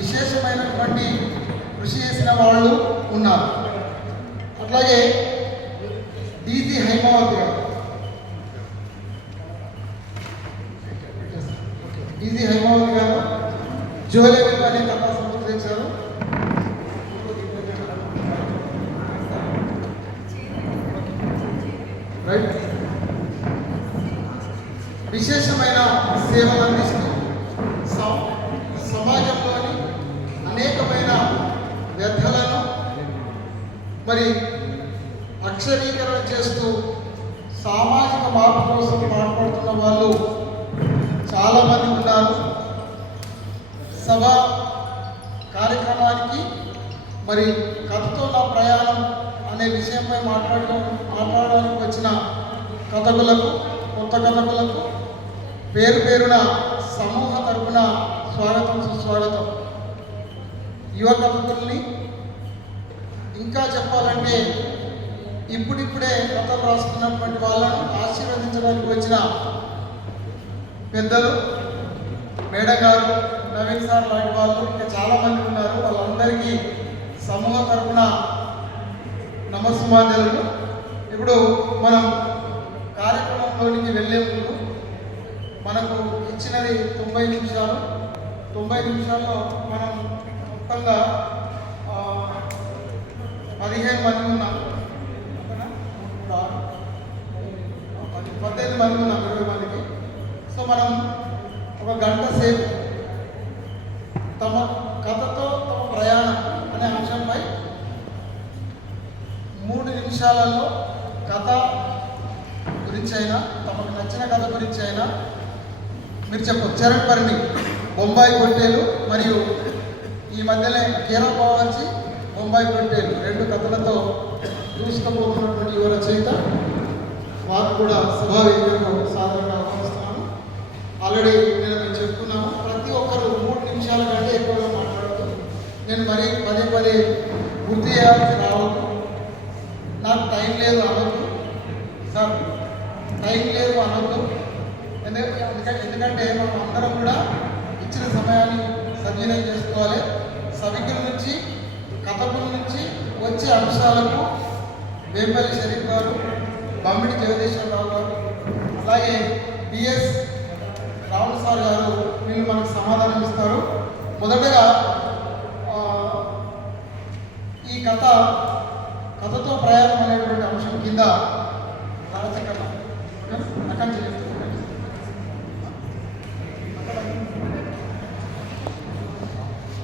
విశేషమైనటువంటి కృషి చేసిన వాళ్ళు ఉన్నారు. అట్లాగే డీజీ హైమావతి గారు. డీజీ హైమావతి గారు జోలేబి అనే కథ సమర్పించారు రైట్ విశేషమైన సేవలు అందిస్తూ సమాజ వ్యర్థలను మరి అక్షరీకరణ చేస్తూ సామాజిక మార్పు కోసం మాట్లాడుతున్న వాళ్ళు చాలామంది ఉన్నారు. సభ కార్యక్రమానికి మరి కథతో నా ప్రయాణం అనే విషయంపై మాట్లాడడం మాట్లాడడానికి వచ్చిన కథకులకు కొత్త కథకులకు పేరు పేరున సమూహ తరపున స్వాగతం సుస్వాగతం. యువ ఇంకా చెప్పాలంటే ఇప్పుడిప్పుడే కథలు రాసుకున్నటువంటి వాళ్ళను ఆశీర్వదించడానికి వచ్చిన పెద్దలు మేడం గారు నవీన్ సార్ లాంటి వాళ్ళు ఇంకా చాలామంది ఉన్నారు. వాళ్ళందరికీ సమూహ తరపున నమస్మాంజలు ఇప్పుడు మనం కార్యక్రమంలోనికి వెళ్ళే ముందు మనకు ఇచ్చినది తొంభై నిమిషాలు. తొంభై నిమిషాల్లో మనం మొత్తంగా పదిహేను మంది ఉన్నాం పద్దెనిమిది మంది ఉన్నాం ఇరవై మందికి. సో మనం ఒక గంట సేపు తమ కథతో తమ ప్రయాణం అనే అంశంపై మూడు నిమిషాలలో కథ గురించి అయినా తమకు నచ్చిన కథ గురించి అయినా మీరు చెప్పు చరణ్ పరిమి బొంబాయి గొట్టేలు మరియు ఈ మధ్యనే కీరా బావర్చి బొంబాయి పొట్టేలు రెండు కథలతో దూసుకుపోతున్నటువంటి యువ రచయిత వారు కూడా సభావేదికకు సాధారణంగా ఆహ్వానిస్తున్నాను ఆల్రెడీ నేను మేము చెప్తున్నాను ప్రతి ఒక్కరు మూడు నిమిషాల కంటే ఎక్కువగా మాట్లాడుతూ నేను మరీ పదే పదే గుర్తు చేయాల్సి రావద్దు. నాకు టైం లేదు అనొద్దు. సార్ టైం లేదు అనొద్దు. ఎందుకంటే ఎందుకంటే మనం అందరం కూడా ఇచ్చిన సమయాన్ని సద్వినియోగం చేసుకోవాలి. సభికుల నుంచి కథకుల నుంచి వచ్చే అంశాలకు వేంపల్లి షరీఫ్ గారు బమ్మిడి జగదీశ్వరరావు గారు అలాగే బిఎస్ రావుల్ సార్ గారు వీళ్ళు మనకు సమాధానం ఇస్తారు. మొదటగా ఈ కథ కథతో ప్రయాణం అనేటువంటి అంశం కింద